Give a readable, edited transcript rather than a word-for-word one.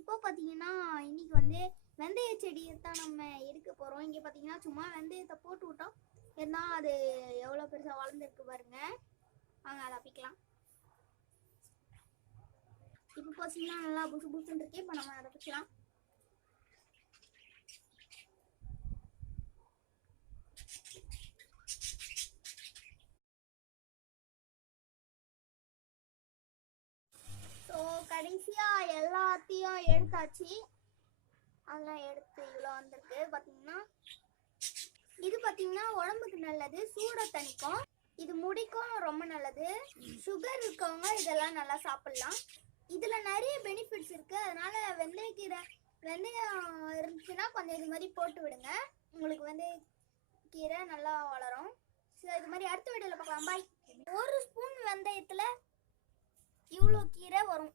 இப்போ பார்த்தீங்கன்னா இன்னைக்கு வந்து வெந்தய செடியை தான் நம்ம எடுக்க போகிறோம். இங்கே பார்த்தீங்கன்னா சும்மா வெந்தயத்தை போட்டு விட்டோம். இருந்தால் அது எவ்வளோ பெருசாக வளர்ந்துருக்கு பாருங்க. வாங்க அதை அப்பிக்கலாம். இப்போ பார்த்தீங்கன்னா நல்லா புசு புசுன்னு இருக்கு. இப்போ நம்ம அதை பிக்கலாம். ஸோ கடைசியாக எல்லாத்தையும் எடுத்தாச்சு. அதெல்லாம் எடுத்து இவ்வளோ வந்திருக்கு. பார்த்தீங்கன்னா இது பார்த்தீங்கன்னா உடம்புக்கு நல்லது, சூடை தணிக்கும். இது முடிக்கும் ரொம்ப நல்லது. சுகர் இருக்கவங்க இதெல்லாம் நல்லா சாப்பிடலாம். இதில் நிறைய பெனிஃபிட்ஸ் இருக்குது. அதனால வெந்தயம் இருந்துச்சுன்னா கொஞ்சம் இது மாதிரி போட்டு விடுங்க. உங்களுக்கு வெந்தயக்கீரை நல்லா வளரும். ஸோ இது மாதிரி அடுத்த வீடியோவில் பார்க்கலாம். பாய். 1 ஸ்பூன் வெந்தயத்தில் இவ்வளோ கீரை வரும்.